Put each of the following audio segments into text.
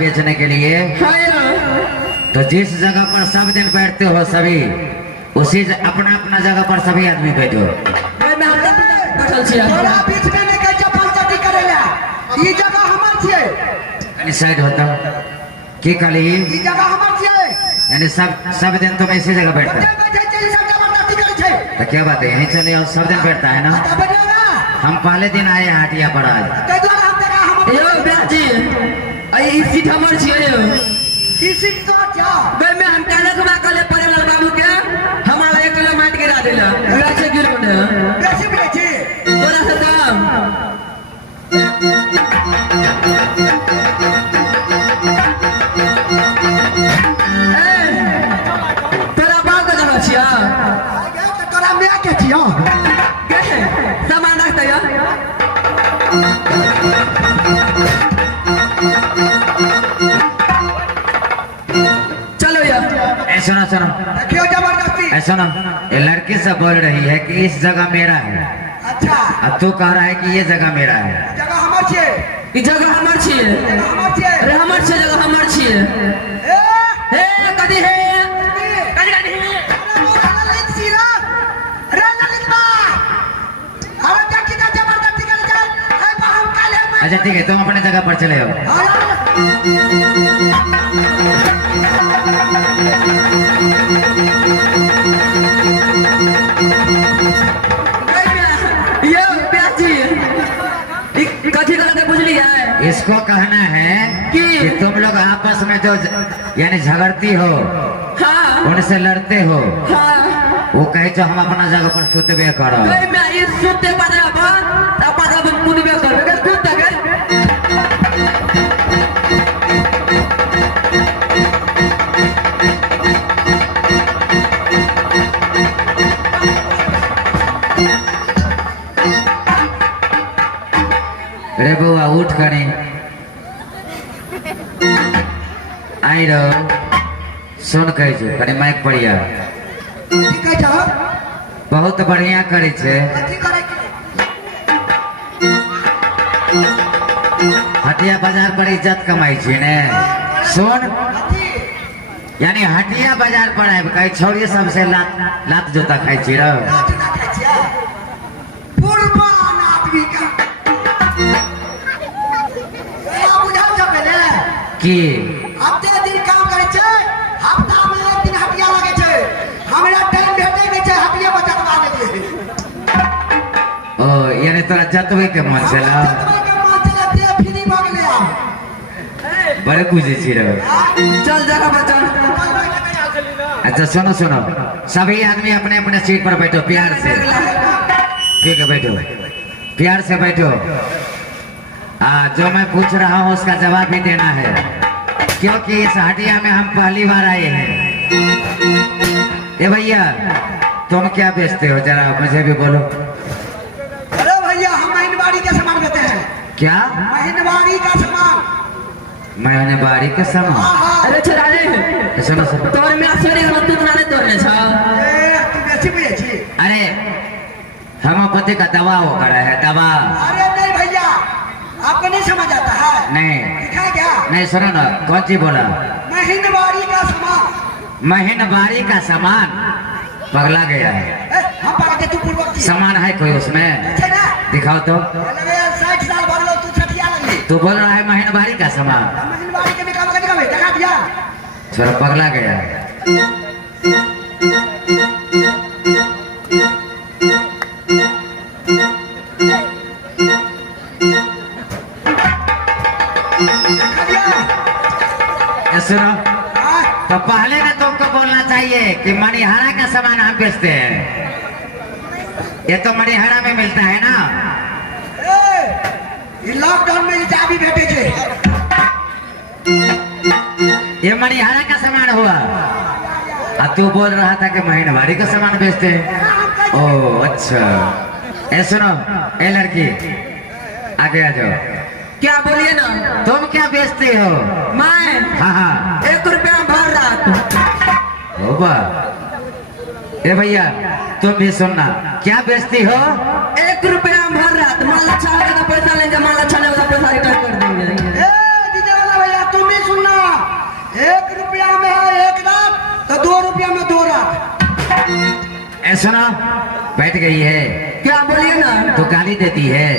बेचने के लिए तो जिस जगह पर सब दिन बैठते हो सभी उसी अपना अपना जगह पर सभी आदमी बैठो। साइड होता की कली यानी सब दिन तुम इसी जगह बैठते तो क्या बात है यहीं चले और सब दिन बैठता है ना। हम पहले दिन आए हाटिया पर आज सीट हमर छियै बे में हम काले के काले परेला बाबू के हमरा 1 किलो माटी गिरा देला वैसे गिरो ने वैसे बेचे तोरा से दाम तोरा बाप का जगह छिया तोरा मैं के छिया के सामान रखता या सुनो सुनो क्यों जबरदस्ती सुनो ये लड़की से बोल रही है कि इस जगह मेरा है। अच्छा अब तू कह रहा है कि ये जगह मेरा है। जगह हमर छे ई जगह हमर छे अरे हमर छे जगह हमर छे ए कदी है कदी कदी ललित सीरा रे ललित बा अरे जाके जबरदस्ती कर जा ए बा हम काले में। अच्छा ठीक है तुम अपने जगह पर चले हो। इसको कहना है कि तुम लोग आपस में जो यानी झगड़ती हो हाँ। उनसे लड़ते हो हाँ। वो कहे जो हम अपना जगह पर सुतबे करो रे बउआ उठ करी आई रहो सुन कहे छो कनी माइक पड़िया बहुत बढ़िया करे छे हटिया बाजार पर इज्जत कमाई छे ने सुन यानी हटिया बाजार पर आए कई छोरी सबसे लात जोता खाई छी रहो की हफ्ते दिन काम करे छे हफ्ता में 1 दिन हटिया लगे छे हमरा टाइम भेटे नै छे हटिया बचतवा ले ओ यानी तोरा जतवे के मन छला दे फ्री भ गेले आ बड़े बुझे छी रे चल जरा बचा। अच्छा सुनो सुनो सभी आदमी अपने अपने सीट पर बैठो प्यार से ठीक है बैठो प्यार से बैठो। जो मैं पूछ रहा हूँ उसका जवाब भी देना है क्योंकि इस हटिया में हम पहली बार आए हैं। ए भैया तुम क्या बेचते हो जरा मुझे भी बोलो। अरे भैया हम महीनवारी का सामान बेचते हैं। क्या महीनवारी का सामान महीनवारी का सामान। अरे चला रे सुनो सुनो तोर में असरी हम तू ना तोरने छ तू बेची भी छी। अरे होम्योपैथी का दवा हो रहा है दवा। अरे नहीं भैया आपको नहीं समझ आता है। नहीं दिखा क्या नहीं सुनो ना कौन सी बोला महीनवारी का सामान। महीनवारी का सामान पगला गया है। हम पगला तू पूर्वक सामान है कोई उसमें दिखाओ तो 60 साल भर लो तू छठिया लगी तू बोल रहा है महीनवारी का सामान। महीनवारी के निकाल के दिखा दिया थोड़ा पगला गया है। सुनो तो पहले ना तुमको बोलना चाहिए कि मणिहारा का सामान हम बेचते हैं। ये तो मणिहारा में मिलता है ना। ये लॉकडाउन में चाबी भेटे थे। ये मणिहारा का सामान हुआ और तू बोल रहा था कि महीनवारी का सामान बेचते हैं। ओह अच्छा। ए सुनो ए लड़की आगे आ जाओ क्या बोलिए ना। तुम क्या बेचते हो? मैं हाँ हाँ 1 रुपया भर रात। होगा। ए भैया तुम भी सुनना, क्या बेचती हो? 1 रुपया भर रात। माल अच्छा होगा तो पैसा लेंगे, माल अच्छा नहीं होगा पैसा रिटर्न कर देंगे। डीजे वाला भैया तुम भी सुनना, 1 रुपया में है 1 रात तो 2 रुपया में 2 रात। ए सुनो, बैठ गई है क्या बोलिए ना। तो गाली देती है।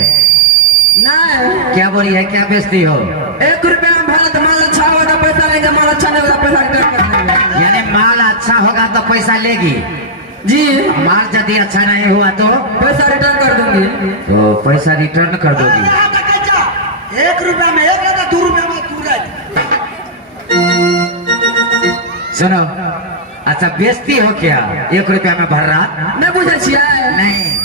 नहीं क्या बोली है, क्या बेचती हो? 1 रुपया में भर रात। माल अच्छा होगा तो पैसा लेंगे, माल अच्छा नहीं होगा पैसा रिटर्न कर देंगे। यानी माल अच्छा होगा तो पैसा लेगी, जी माल यदि अच्छा नहीं हुआ तो पैसा रिटर्न कर दूंगी। तो पैसा रिटर्न कर दोगी। 1 रुपया में 1 रात 2 रुपया में 2 रात। सुनो, अच्छा बेचती हो क्या 1 रुपया में भर रात? नहीं बुझे छियै। नहीं।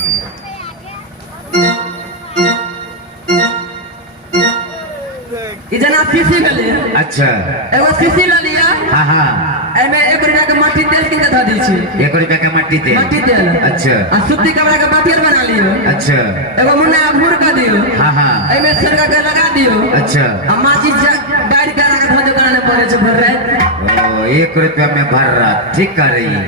ई जना शीशी भेलै। अच्छा एगो शीशी ले लिया, हाँ हाँ एमे 1 रुपया के मट्टी तेल कीन के धऽ दै छी। 1 रुपया का मट्टी तेल। मट्टी तेल अच्छा आ सूती कपड़ा के बाटियर बना लियो। अच्छा एगो मुन्ना घूर के दियो, हाँ हाँ एमे सरका के लगा दियो। अच्छा आ माचिस गाड़ी पे लगा के धऽ देना पड़े छै भर रात। ओ, 1 रुपया में भर रात, ठीक कर रही है,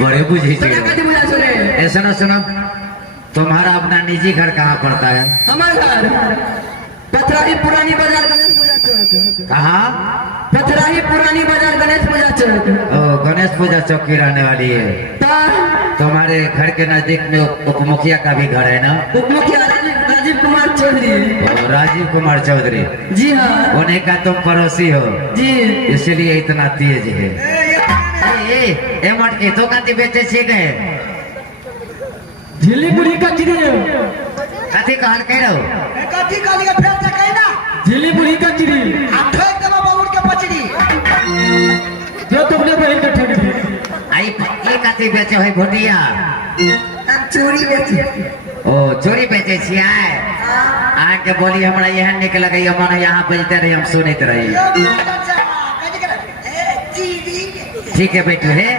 बड़े बुझी तोरा कथी बुझा छौ रे। ए सुनो सुनो, तुम्हारा अपना निजी घर कहाँ पड़ता है? हमार घर पथराही पुरानी बाजार गणेश पूजा चौक। कहाँ? पथराही पुरानी बाजार गणेश पूजा चौक। ओ गणेश पूजा चौक की रहने वाली है। तुम्हारे घर के नजदीक में उप मुखिया का भी घर है ना? उप मुखिया राजीव कुमार चौधरी। ओ, राजीव कुमार चौधरी। जी हाँ उन्हीं का तुम पड़ोसी हो, जी। इसलिए इतना तेज है। ए मटके तो कति बेचे छी गए? झिल्ली बुढ़ी का चिड़ी, कथी कहल कह रहो? कथी कहली के फेर से कही ना, झिल्ली बुढ़ी का चिड़ी आ ठोक देबो बाबूर के पचड़ी। जो तुमने बहन के ठग दी। आई ये कथी बेचे है भोटिया? चोरी बेची। ओ चोरी बेचे छियै? आके बोली हमरा यहाँ निक लगे, मन यहाँ बेचते रही, हम सुनते रही। ठीक है बैठो है,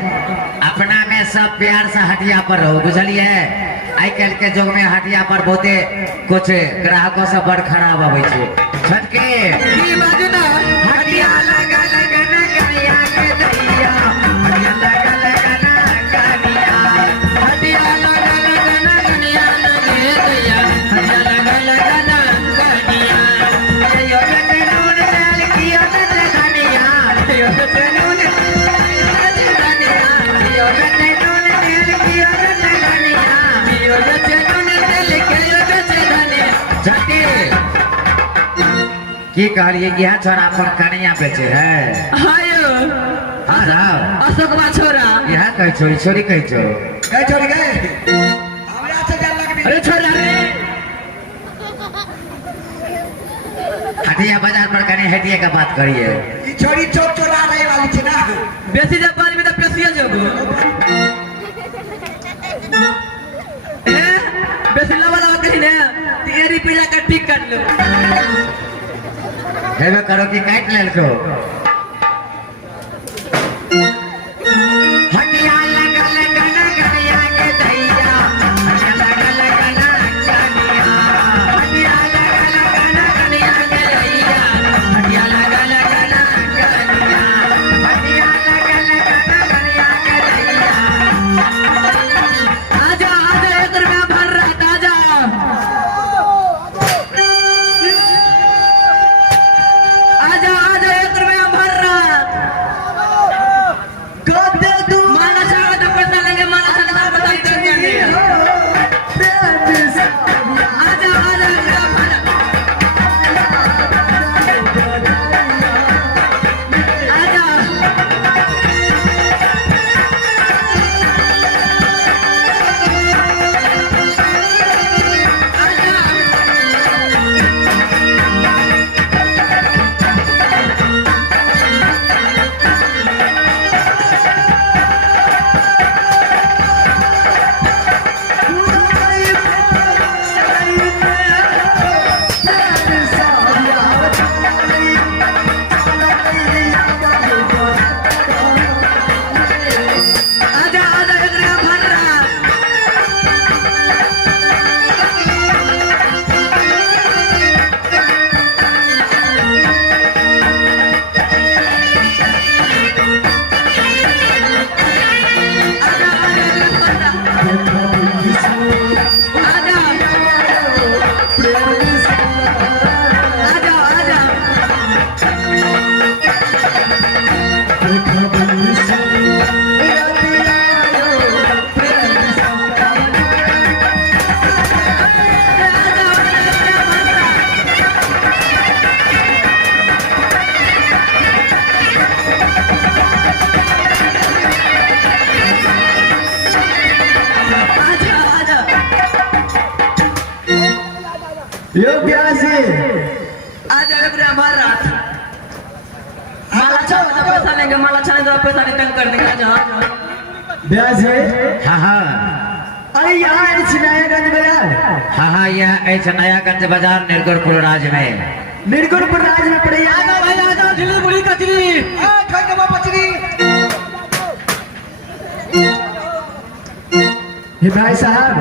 अपना में सब प्यार से हटिया पर रहो, बुझलिए? आई कल के युग में हटिया पर बहुते कुछ ग्राहकों से बड़ खराब आवे छे। छटके की बाजू ना हटिया लगा लगा ना करिया के दैया, हटिया लगा लगा ना करिया, हटिया लगा लगा ना दुनिया लगे दैया, हटिया लगा लगा ना कनिया। यो बेटे नून डाल किया बेटे धनिया, यो बेटे नून यो बेटे नून डाल किया बेटे धनिया, यो बेचे नून तेल के यो बेचे धनिया। छटके की कहलिए यह छोरा अपन कनिया बेचे है? हायो हाँ राव अशोकवा छोरा। यह कह छोरी छोरी कह छो। गए छोड़ गए हमरा से जान लग अरे छोरा रे हटिया बाजार पर कने हटिया का बात करिए। ई छोरी चौक चोरा रही वाली छे ना। बेसी जब पानी में तो पेसिया जोगो। बेसी लवा लवा कहीं ने तेरी पीला का टिक कर लो। हेबे करो कि काट लेल को। हटिया लगा लगा ना कनिया के दैया, हटिया लगा लगा ना कनिया, हटिया लगा लगा ना कनिया के दैया, हटिया लगा लगा ना कनिया, हटिया लगा लगा ना कनिया के दैया। आजा आजा 1 रुपया भर रात आजा। आजा आजा 1 रुपया यो प्यासी आज पूरा भर रात माल अच्छा हो तो पैसा लेंगे, माल अच्छा नहीं तो पैसा रिटर्न कर देंगे। जहाँ प्यासी हाँ हाँ अरे यहाँ नयागंज बाजार हाँ यह ऐसे नयागंज बाजार निर्गुणपुर राज में निर्गुणपुर राज में पड़े। आ जाओ भाई आ जाओ, दिल्ली पूरी कचरी हे भाई साहब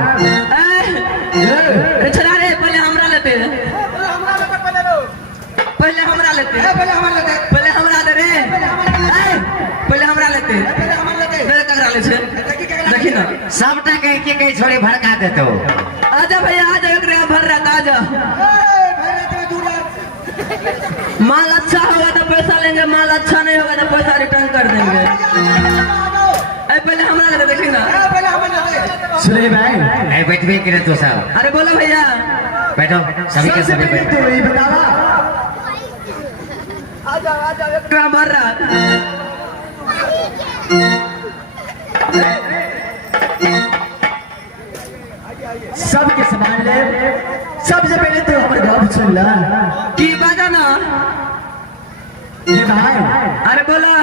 अरे छड़ा रे, पहले हमरा लेते पहले हमरा लेते पहले हमरा ले रे, पहले हमरा लेते मेरे ककरा ले छे देखी ना। सबटा कह के कहीं छोड़े भड़का देते हो। आजा भैया आजा, एकरे भर रात आजा। माल अच्छा होगा तो पैसा लेंगे, माल अच्छा नहीं होगा तो पैसा रिटर्न कर देंगे। पहले हमरा लेते देखी ना। सुने भाई नहीं बैठबे करे तो सब। अरे बोलो भैया बैठो सभी के सबसे सभी पहले बैठो। तो ये बतावा एकरा भर रात सबके सामान ले। सबसे पहले तो हमारे घर सुन ला की बाजा ना। ये भाई अरे बोला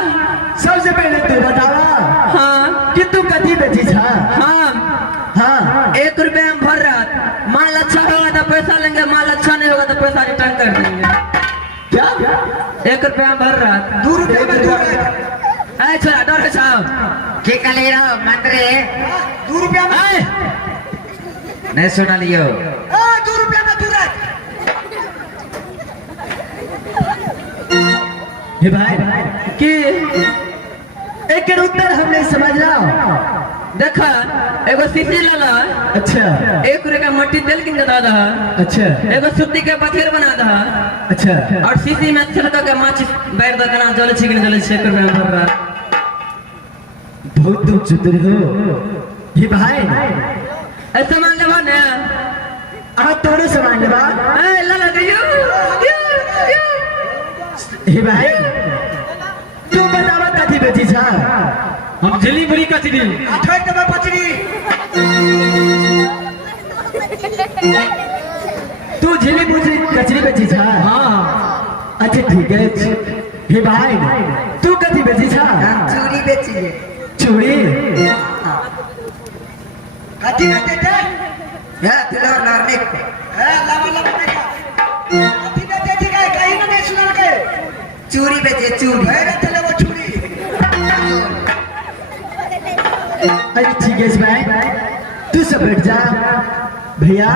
सबसे पहले तो बतावा हाँ कि तू कथी बेची था। हाँ हाँ 1 रुपए में भर रात, माल अच्छा होगा तो पैसा लेंगे, माल अच्छा नहीं होगा तो पैसा रिटर्न कर देंगे। क्या 1 रुपए में भर रात। 2 रुपये में 2 ऐ छोरा डर है साहब, के कले रहो मंत्री 2 रुपया में ऐ नहीं सुना लियो। 2 रुपया में 2 रात। हे भाई कि एक उत्तर हम नहीं समझ रहा। देखा एगो सीसी लाला अच्छा 1 रुपए का मट्टी तेल किन दे दहा, अच्छा एगो सुत्ती के पत्थर बना दहा, अच्छा और सीसी में छिलका के माचिस बैठ दे केना जले छी कि नहीं जले छी 1 रुपए में भर रात। बहुत तुम चतुर हो। ये भाई ऐसा मान लेबा ने आप तोड़े सामान लेवा। ऐ लाला गयो हे भाई तू बतावा कथी बेची था। हम झिली बड़ी कचरी तू झिली मुझी कचरी बेची था। हाँ अच्छा ठीक है। हे भाई तू कथी बेची था। चूड़ी बेचिए। चूड़ी कथी बेचे थे? है तिलवर नार्निक। है लावा लावा देखा। कथी बेचे थे काय कहीं ना नहीं सुना के। चूड़ी बेचे चूड़ी। है चले वो चूड़ी। अरे ठीक है भाई तू सब बैठ जा। भैया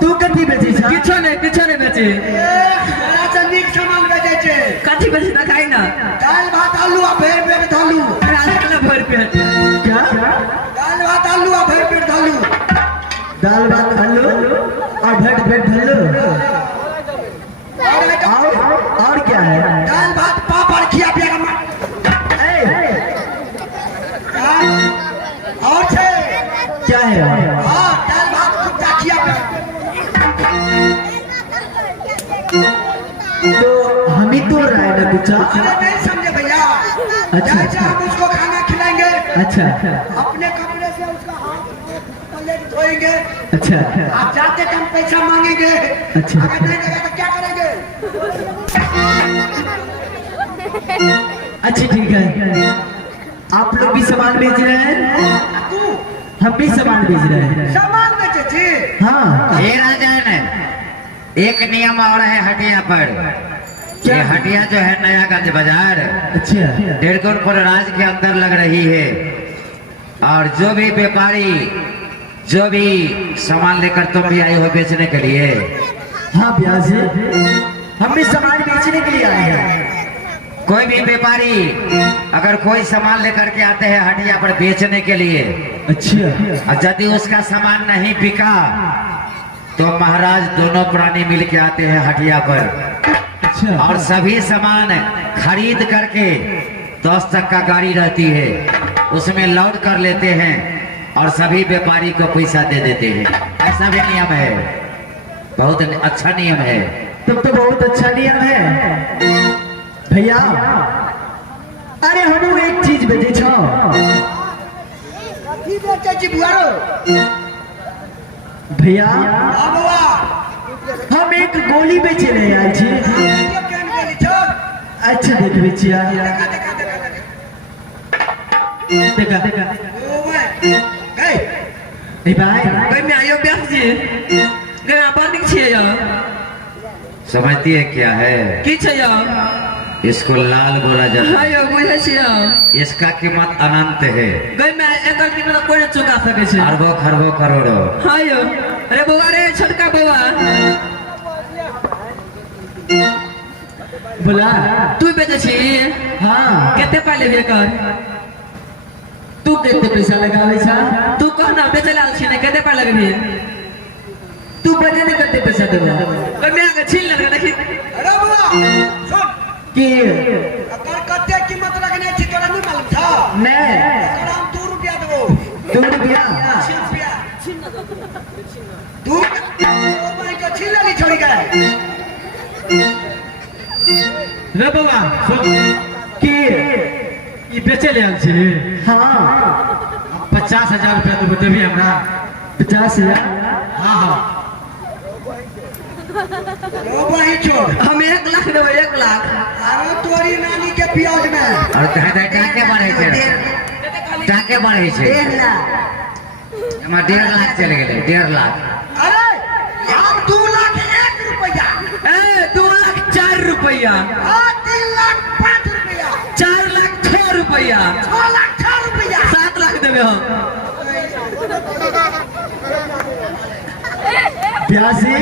तू कथी बेची था। किछो नहीं बेची। बड़ा चंदीक सामान बेचे थे। कथी बेची ना खाई ना दाल भात आलू आ भेड़ पेट धालू। रात भर पे क्या दाल भात आलू आ भेड़ पेट धालू। दाल भात आलू और भेट भेट ढल्लू और क्या है। दाल भात पापड़ खिया पिया और छे क्या है हाँ दाल भात कुत्ता खिया तो हम ही तो रहा है ना कुछ। अरे नहीं समझे भैया। अच्छा, जैसे हम उसको खाना खिलाएंगे अच्छा अपने कपड़े से उसका हाथ प्लेट धोएंगे। अच्छा आप जाते कम पैसा मांगेंगे। अच्छा। अगर नहीं देगा तो क्या करेंगे। अच्छा ठीक है। आप लोग भी सामान बेच रहे हैं। तू हम भी सामान बेच रहे हैं। सामान बेचे थे। हाँ ये राजन एक नियम और है हटिया पर। क्या? ये हटिया जो है नयागंज बाजार अच्छा निर्गुणपुर राज के अंदर लग रही है। और जो भी व्यापारी जो भी सामान लेकर तुम भी आई हो बेचने के लिए, हाँ ब्याज हम भी सामान बेचने के लिए आए हैं। कोई भी व्यापारी अगर कोई सामान लेकर के आते हैं हटिया पर बेचने के लिए, अच्छा और यदि उसका सामान नहीं बिका तो महाराज दोनों प्राणी मिल के आते हैं हटिया पर अच्छा और सभी सामान खरीद करके 10 चक्का गाड़ी रहती है उसमें लोड कर लेते हैं और सभी व्यापारी को पैसा दे देते हैं। ऐसा भी नियम है, बहुत अच्छा नियम है। तब तो बहुत अच्छा नियम है भैया। अरे हम लोग एक चीज बेचे छो। कथी बेचे छी बुआरो। भैया हाँ बउआ हम एक गोली बेचे रहे यार जी। अच्छा देख बेचिया देखा ए भाई भाई मैं आयो ब्यास जी गया बंद छिए या समझती है क्या है? की छै या इसको लाल बोला जाता है। आयो बुझे छिया इसका कीमत अनंत है। गई मैं एकर कीमत कोई न चुका सके छै। अरबों खरबों करोड़ों। आयो अरे बउआ रे छोटका बउआ बोला तू बेचे छी? हाँ केते पाई लेबे कर? तू केते पैसा लगावे छा? तू कहना बेचे लाल छी ने केते पाई लगबी? तू बजे ने केते पैसा देबो? कोई मैं आगे छीन ले देखी अरे बाबा सुन की अगर कते कीमत लगने छी तोरा नहीं मालूम था? मैं अगर हम 2 रुपया देबो 2 रुपया 6 रुपया तू ओ भाई को छीन ले छोड़ी गए रे बाबा सुन की ई बेचे ले आल छी? हाँ 50,000 रुपया तू देबी हमरा? 50,000? हाँ हाँ ओ भाई छोड़ हम 1 लाख देबो 1 लाख। अरे तोरी नानी के प्याज में और टाके बढ़े छे, टाके बढ़े छे। 1.5 लाख एमा 1.5 लाख चले गेले, 1.5 लाख। अरे हम 2 लाख 1 रुपया ए 2 लाख 4 रुपया 3 लाख 5 रुपया 4 लाख 6 रुपया 6 लाख 6 रुपया 7 लाख देबे हम। ब्यासी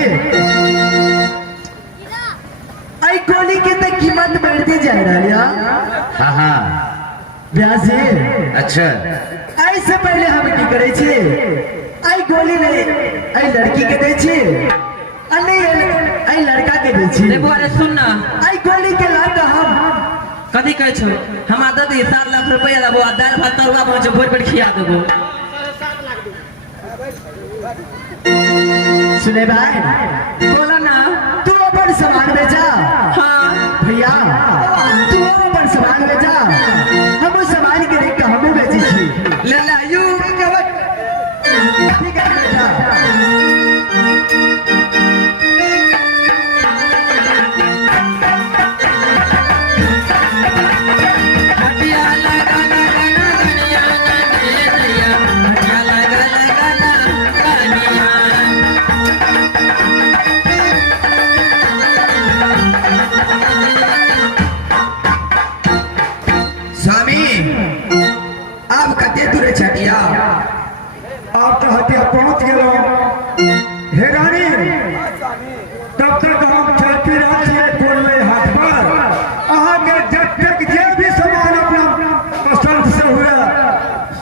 आई गोली के तो कीमत बढ़ती जा रही है। हाँ हाँ ब्यासी अच्छा आई से पहले हम की करे छी? आई गोली नहीं आई लड़की के दे छी और नहीं आई लड़का के दे छी। देखो अरे सुन ना आई गोली के लात हम कथी कहै छौ? हम आदत 7 लाख रुपया देबो आ दाल भात तरुआ पहुंचे भोज पर खिया देबो। सुने भाई बोला ना तू अपन सामान बेचा। हाँ भैया तू अपन सामान बेचा हम उस सामान के देख के हमें बेची छी। ले ला यू ठीक है बेटा हटिया लगा लगा ना गनिया गनिया हटिया लगा लगा ना गनिया। स्वामी आप कते दूर छटिया? आप तो हटिया पहुंच गए हे रानी। तब तक हम चलती रहिए कोल्हे हाट पर। अहाँ के जब तक जे भी सामान अपना पसंद से हुआ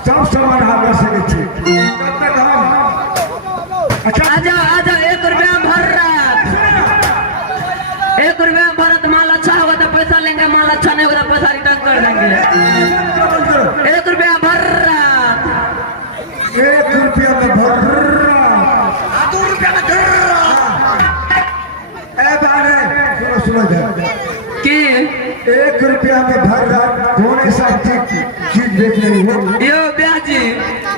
सब सामान हम सके छी। तब तक हम अच्छा आजा आजा 1 रुपया भर रात 1 रुपया भरत माल अच्छा होगा तो पैसा लेंगे, माल अच्छा नहीं होगा तो पैसा रिटर्न कर देंगे। 1 रुपया भर रात 1 रुपया में भर 2 रुपया में दर ए बारे सुनो सुनो जरा। की 1 रुपया में भर रहा कौन ऐसा चीज बेच रही हो? यो ब्याजी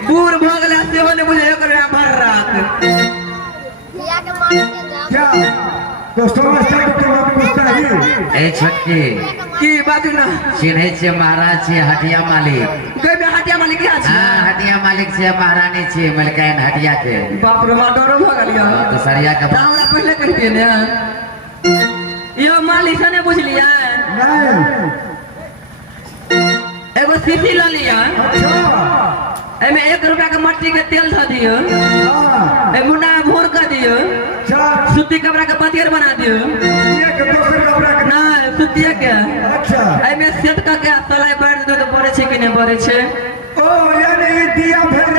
बूढ़ भोगला से होने मुझे 1 रुपया भर रात। क्या तो समझता तो तुम पूछता ही। ए छोटकी की बात ना चिन्हे छे महाराज छे हटिया मालिक। गई में हटिया मालिक क्या छी? हाँ हटिया मालिक छे, महारानी छे मलकाइन हटिया के। बाप रे मां डरो भगलिया तो सरिया का तो हमरा पहले कहते ने यो मालिक से ने पूछ लिया नहीं एगो सीसी ला लिया अच्छा एमे 1 रुपया के मट्टी के तेल ध दियो हाँ ए मुन्ना भोर कर दियो अच्छा सूती कपड़ा के पतियर बना दियो एक दूसरे कपड़ा के ना सूती के अच्छा एमे सेट का के तलाई बैठ दो तो पड़े छे कि नहीं पड़े छे? ओ यानी दिया भर